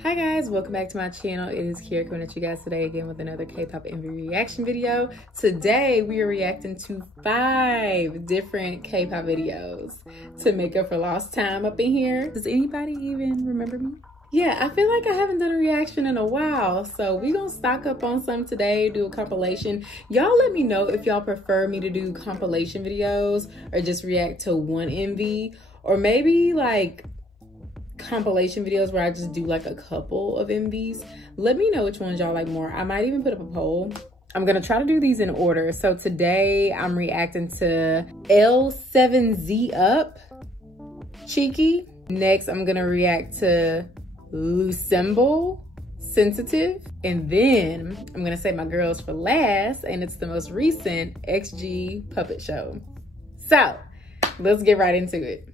Hi guys, welcome back to my channel. It is Kira coming at you guys today again with another K-pop MV reaction video. Today we are reacting to 5 different K-pop videos to make up for lost time up in here. Does anybody even remember me? Yeah, I feel like I haven't done a reaction in a while, so we're gonna stock up on some today, do a compilation. Y'all let me know if y'all prefer me to do compilation videos or just react to one MV, or maybe like compilation videos where I just do like a couple of MVs. Let me know which ones y'all like more. I might even put up a poll. I'm gonna try to do these in order. So today I'm reacting to L7Z Up, Cheeky. Next I'm gonna react to LOOSSEMBLE, Sensitive. And then I'm gonna save my girls for last, and it's the most recent XG puppet show. So let's get right into it.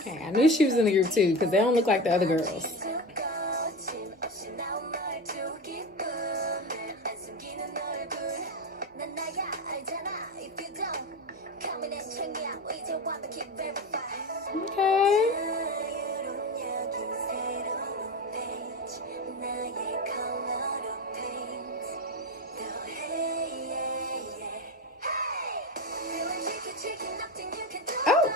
Okay, I knew she was in the group too, because they don't look like the other girls. Okay. Oh.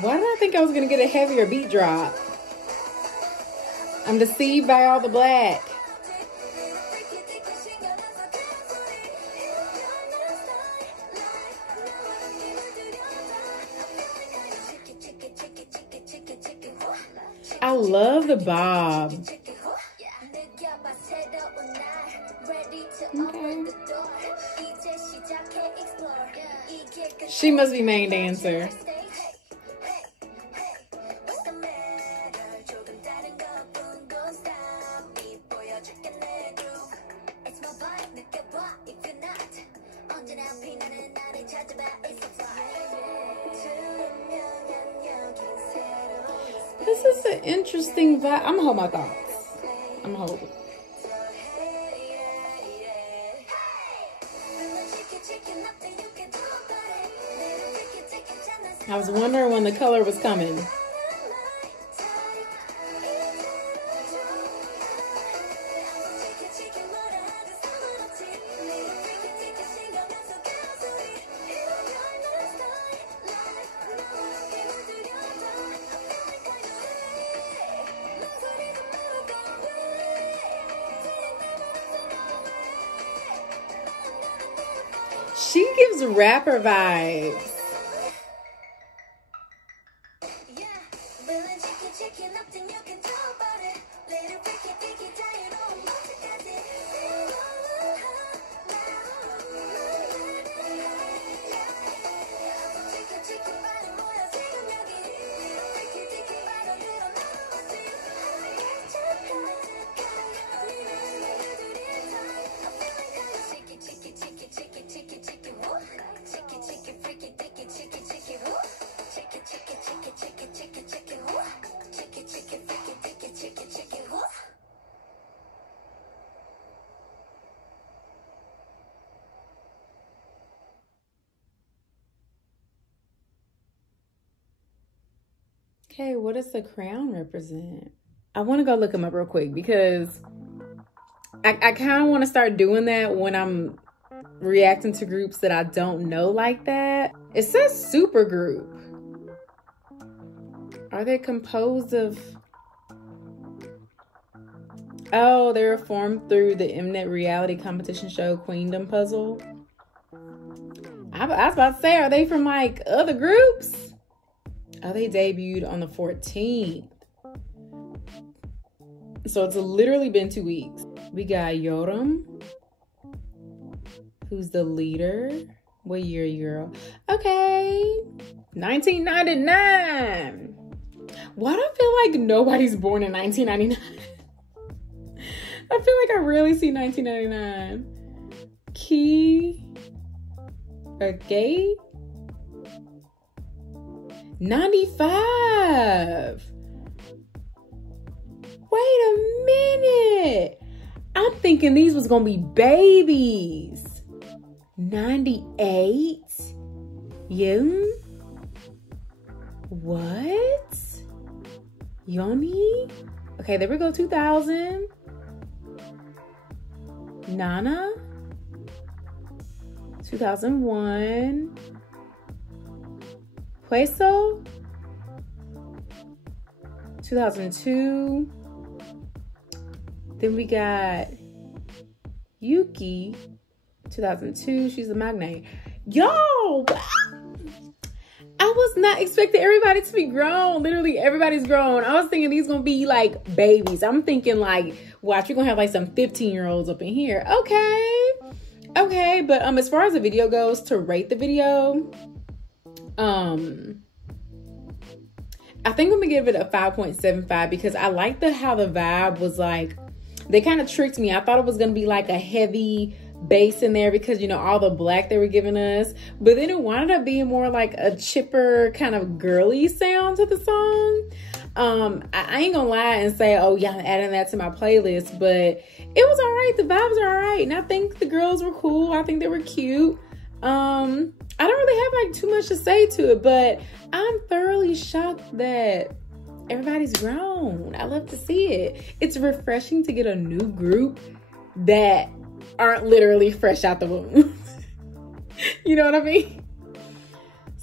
Why did I think I was gonna get a heavier beat drop? I'm deceived by all the black. I love the bob. Okay. She must be main dancer. This is an interesting vibe. I'm gonna hold my thoughts. I'm gonna hold it. I was wondering when the color was coming. She gives rapper vibes. Okay, what does the crown represent? I want to go look them up real quick because I kind of want to start doing that when I'm reacting to groups that I don't know like that. It says super group. Are they composed of... Oh, they were formed through the Mnet reality competition show Queendom Puzzle. I was about to say, are they from like other groups? Oh, they debuted on the 14th. So it's literally been 2 weeks. We got Yorum, who's the leader. What year, girl? Okay, 1999. Why do I feel like nobody's born in 1999? I feel like I rarely see 1999. Key. Okay. 95. Wait a minute. I'm thinking these was gonna be babies. 98. Yeah. What? Yoni? Okay, there we go. 2000. Nana. 2001. Pueso. 2002. Then we got Yuki. 2002. She's a magnate. Yo! I was not expecting everybody to be grown. Literally, everybody's grown. I was thinking these gonna be like babies. I'm thinking like, watch, we're gonna have like some 15-year-olds up in here. Okay, but as far as the video goes, to rate the video, I think I'm gonna give it a 5.75 because I like how the vibe was like. They kind of tricked me. I thought it was gonna be like a heavy bass in there because, you know, all the black they were giving us, but then it wound up being more like a chipper kind of girly sound to the song. I ain't gonna lie and say, oh yeah, I'm adding that to my playlist, but it was all right. The vibes are all right, and I think the girls were cool. I think they were cute. I don't really have like too much to say to it, but I'm thoroughly shocked that everybody's grown. I love to see it. It's refreshing to get a new group that aren't literally fresh out the womb. You know what I mean?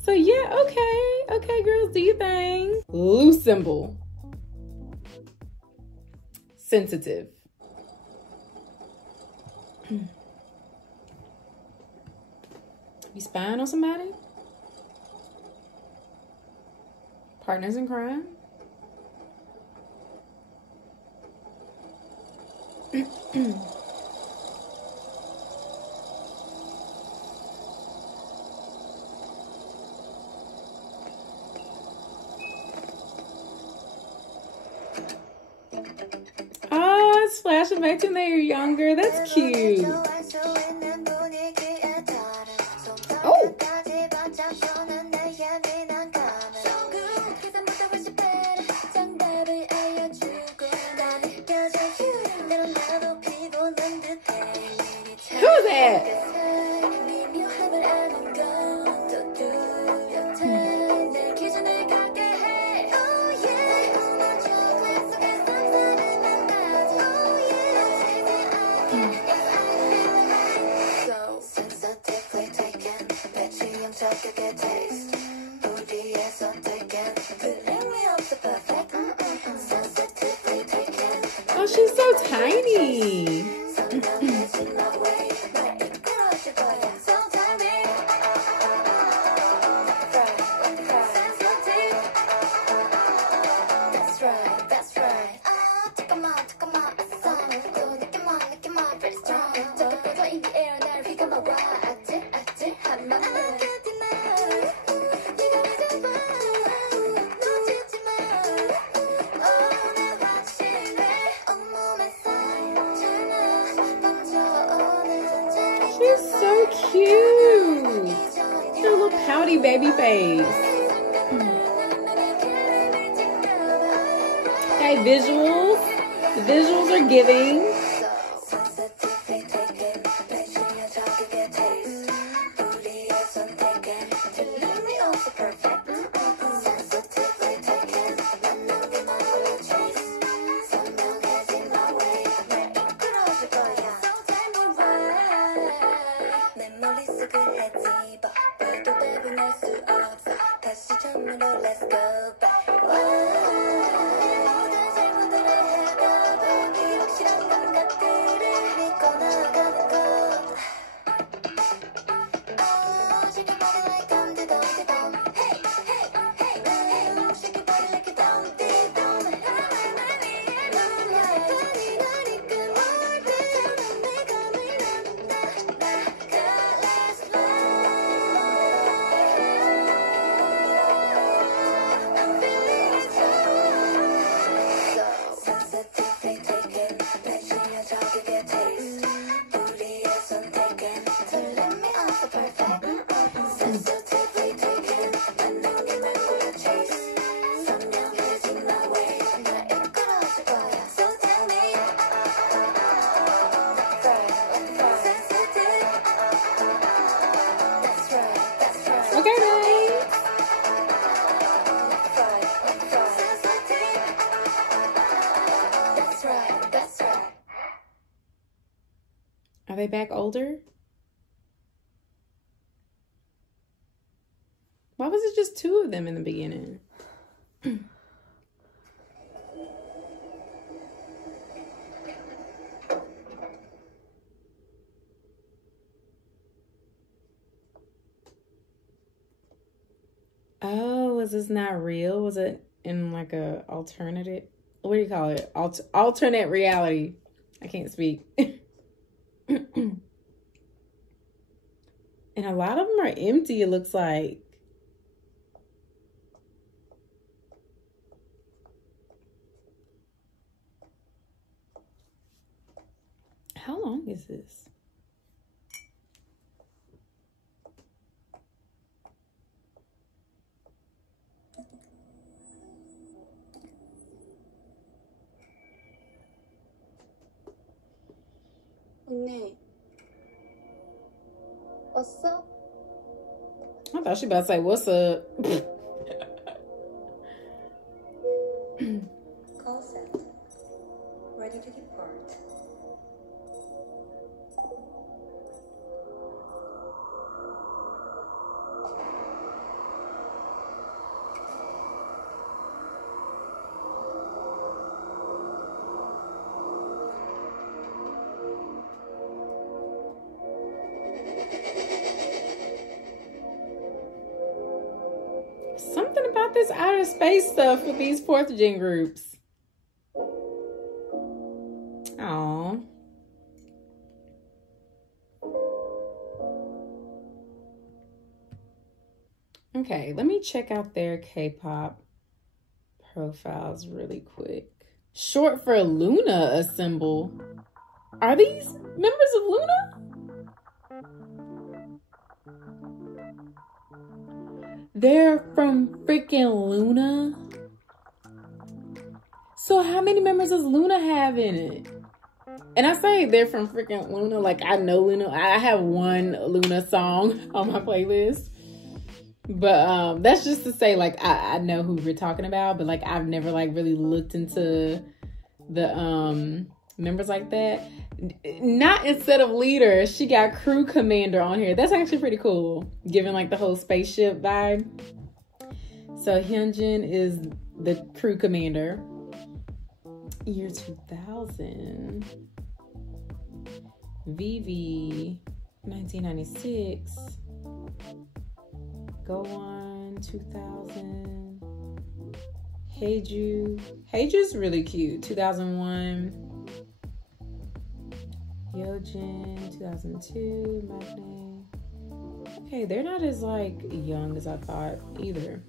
So yeah, okay, girls, do your thing. LOOSSEMBLE. Sensitive. You spying on somebody? Partners in crime? Oh, it's flashing back to when they were younger. That's cute. Oh. Who's that? Oh, she's so tiny. She's so cute. Her little pouty baby face. Okay, visuals. The visuals are giving. Okay, babe. That's right. Are they back older? Why was it just two of them in the beginning? Oh, was this not real? Was it in like a alternative? What do you call it? Alternate reality. I can't speak. And a lot of them are empty, it looks like. How long is this? 언니, 왔어? I thought she about to say, what's up? Call set. Ready to depart. Something about this outer space stuff with these 4th gen groups. Aww. Okay, let me check out their K-pop profiles really quick. Short for LOOSSEMBLE. Are these members of Luna? They're from freaking Luna. So how many members does Luna have in it? And I say they're from freaking Luna, like I know Luna. I have one Luna song on my playlist. But that's just to say, like, I know who we're talking about, but like I've never like really looked into the members like that. Not instead of leader, she got crew commander on here. That's actually pretty cool, given like the whole spaceship vibe. So Hyunjin is the crew commander. Year 2000. Vivi, 1996. Go on, 2000. Heiju. Heiju's really cute. 2001. Yeojin, 2002. Magne. Okay, they're not as like young as I thought either.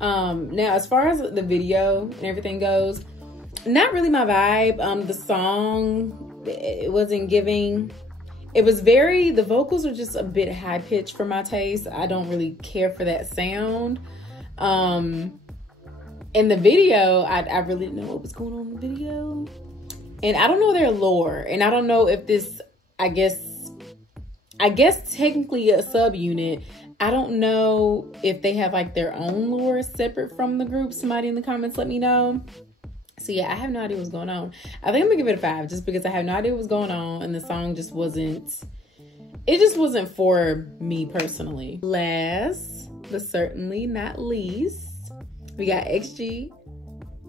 Now as far as the video and everything goes, not really my vibe. The song, it wasn't giving. It was very, the vocals are just a bit high pitched for my taste. I don't really care for that sound. In the video, I really didn't know what was going on in the video. And I don't know their lore. And I don't know if this, I guess technically a subunit. I don't know if they have like their own lore separate from the group. Somebody in the comments let me know. So yeah, I have no idea what's going on. I think I'm gonna give it a 5 just because I have no idea what's going on and the song just wasn't, it just wasn't for me personally. Last but certainly not least, we got XG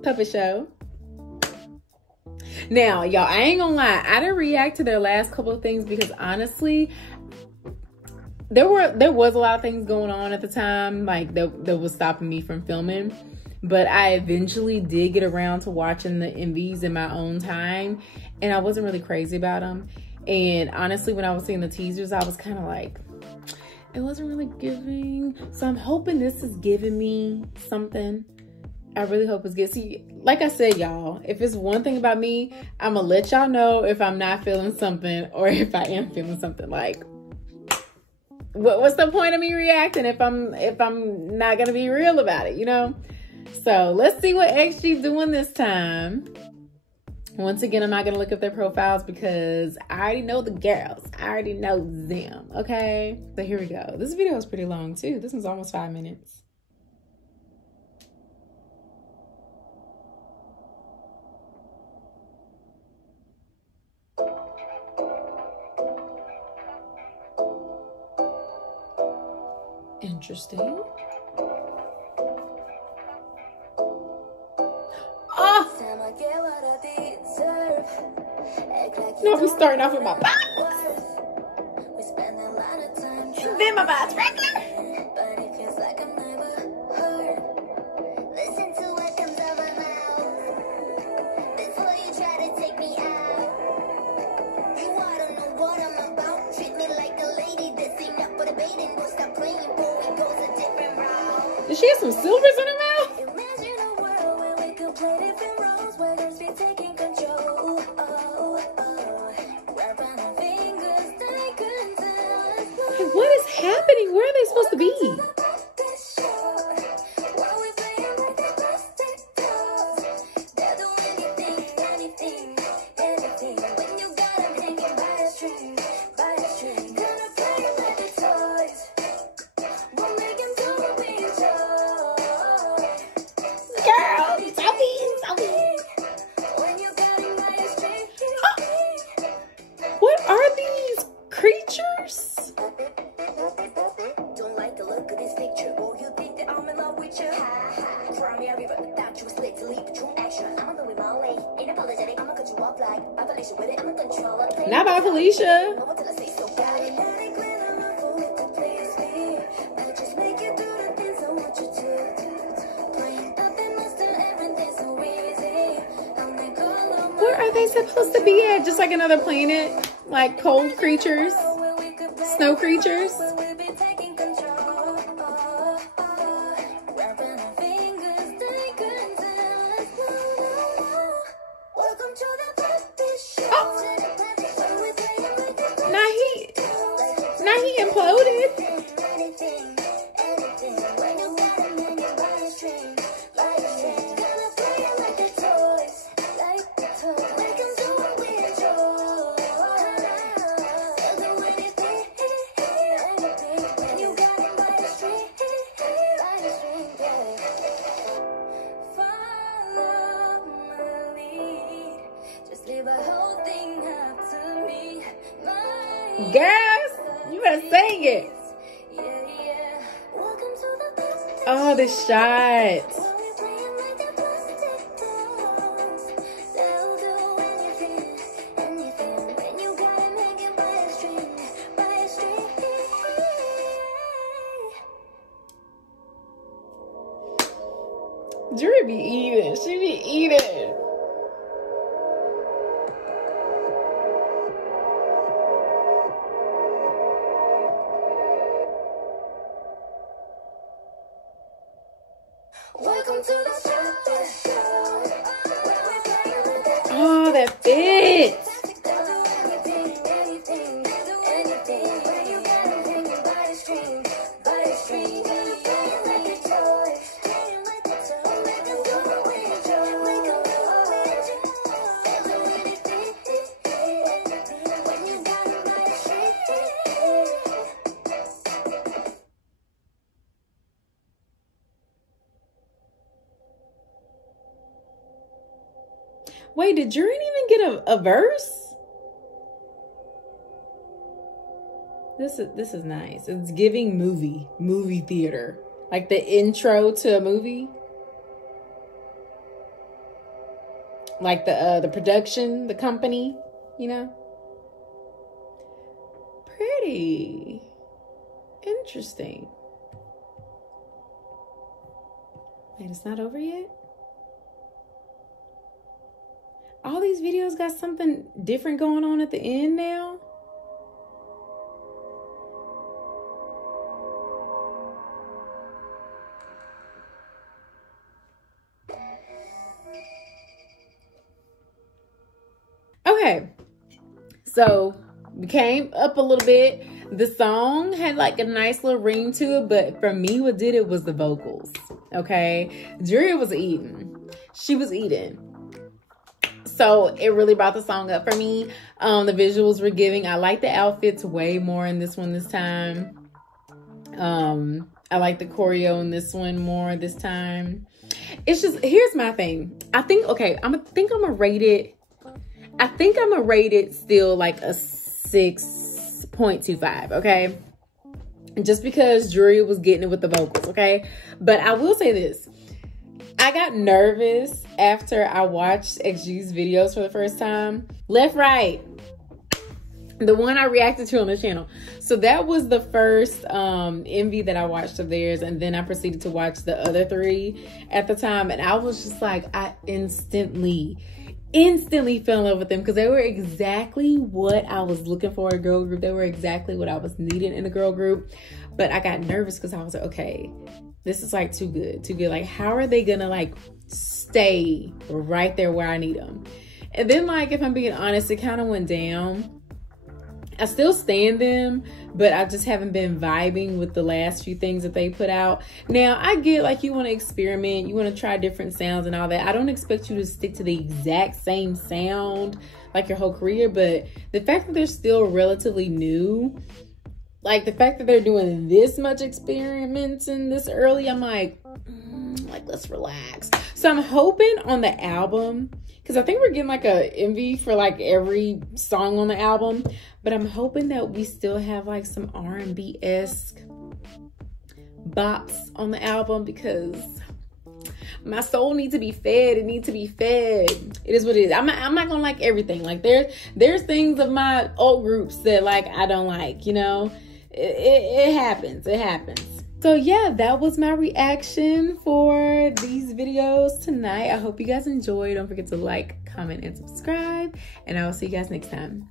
Puppet Show. Now, y'all, I ain't gonna lie, I didn't react to their last couple of things because honestly, there was a lot of things going on at the time, like that was stopping me from filming. But I eventually did get around to watching the MVs in my own time, and I wasn't really crazy about them. And honestly, when I was seeing the teasers, I was kind of like, it wasn't really giving. So I'm hoping this is giving me something. I really hope it's good. See, like I said, y'all, if it's one thing about me, I'm gonna let y'all know if I'm not feeling something or if I am feeling something. Like, what's the point of me reacting if I'm not gonna be real about it, you know? So let's see what XG's doing this time. Once again, I'm not going to look up their profiles because I already know the girls. I already know them, okay? So here we go. This video is pretty long, too. This one's almost 5 minutes. Interesting. No, we're starting off with my box. And then my box regular. Did she have some silvers in her mouth? What is happening? Where are they supposed to be? What are these creatures? Don't like the look of this picture. Oh, you think that I'm in love with you? Cry me a river, thought you was lit to leave true action. I'm going my way. Ain't apologetic, I'ma cut you off like by Felicia with it. I'm a controller. Not by Felicia. Where are they supposed to be at? Just like another planet? Like cold creatures? Snow creatures? Now he imploded. Girls, you better sing it. Oh, the shots. Drew be eating. She be eating. Oh, that fits. Wait, did Jurin even get a verse? This is nice. It's giving movie theater, like the intro to a movie, like the production, the company, you know. Pretty interesting. Wait, it's not over yet? All these videos got something different going on at the end now. Okay, so we came up a little bit. The song had like a nice little ring to it, but for me, what did it was the vocals. Okay, Jury was eating. She was eating. So it really brought the song up for me. The visuals were giving. I like the outfits way more in this one this time. I like the choreo in this one more this time. It's just, here's my thing. I think I'm gonna rate it. I think I'm gonna rate it still like a 6.25, okay? Just because Jury was getting it with the vocals, okay? But I will say this. I got nervous after I watched XG's videos for the first time. Left, Right. The one I reacted to on the channel. So that was the first MV that I watched of theirs. And then I proceeded to watch the other 3 at the time. And I was just like, I instantly fell in love with them because they were exactly what I was looking for in a girl group. They were exactly what I was needing in a girl group. But I got nervous because I was like, okay, this is like too good. Like, how are they gonna like stay right there where I need them? And then, like, if I'm being honest, it kind of went down. I still stand them, but I just haven't been vibing with the last few things that they put out. Now, I get like you want to experiment, you want to try different sounds and all that. I don't expect you to stick to the exact same sound like your whole career, but the fact that they're still relatively new, like the fact that they're doing this much experimenting this early, I'm like, let's relax. So I'm hoping on the album, because I think we're getting like a MV for like every song on the album, but I'm hoping that we still have like some R&B-esque bops on the album because my soul needs to be fed. It needs to be fed. It is what it is. I'm not gonna like everything. Like there's things of my old groups that like I don't like, you know. It happens. It happens. So yeah, that was my reaction for these videos tonight. I hope you guys enjoyed. Don't forget to like, comment, and subscribe. And I will see you guys next time.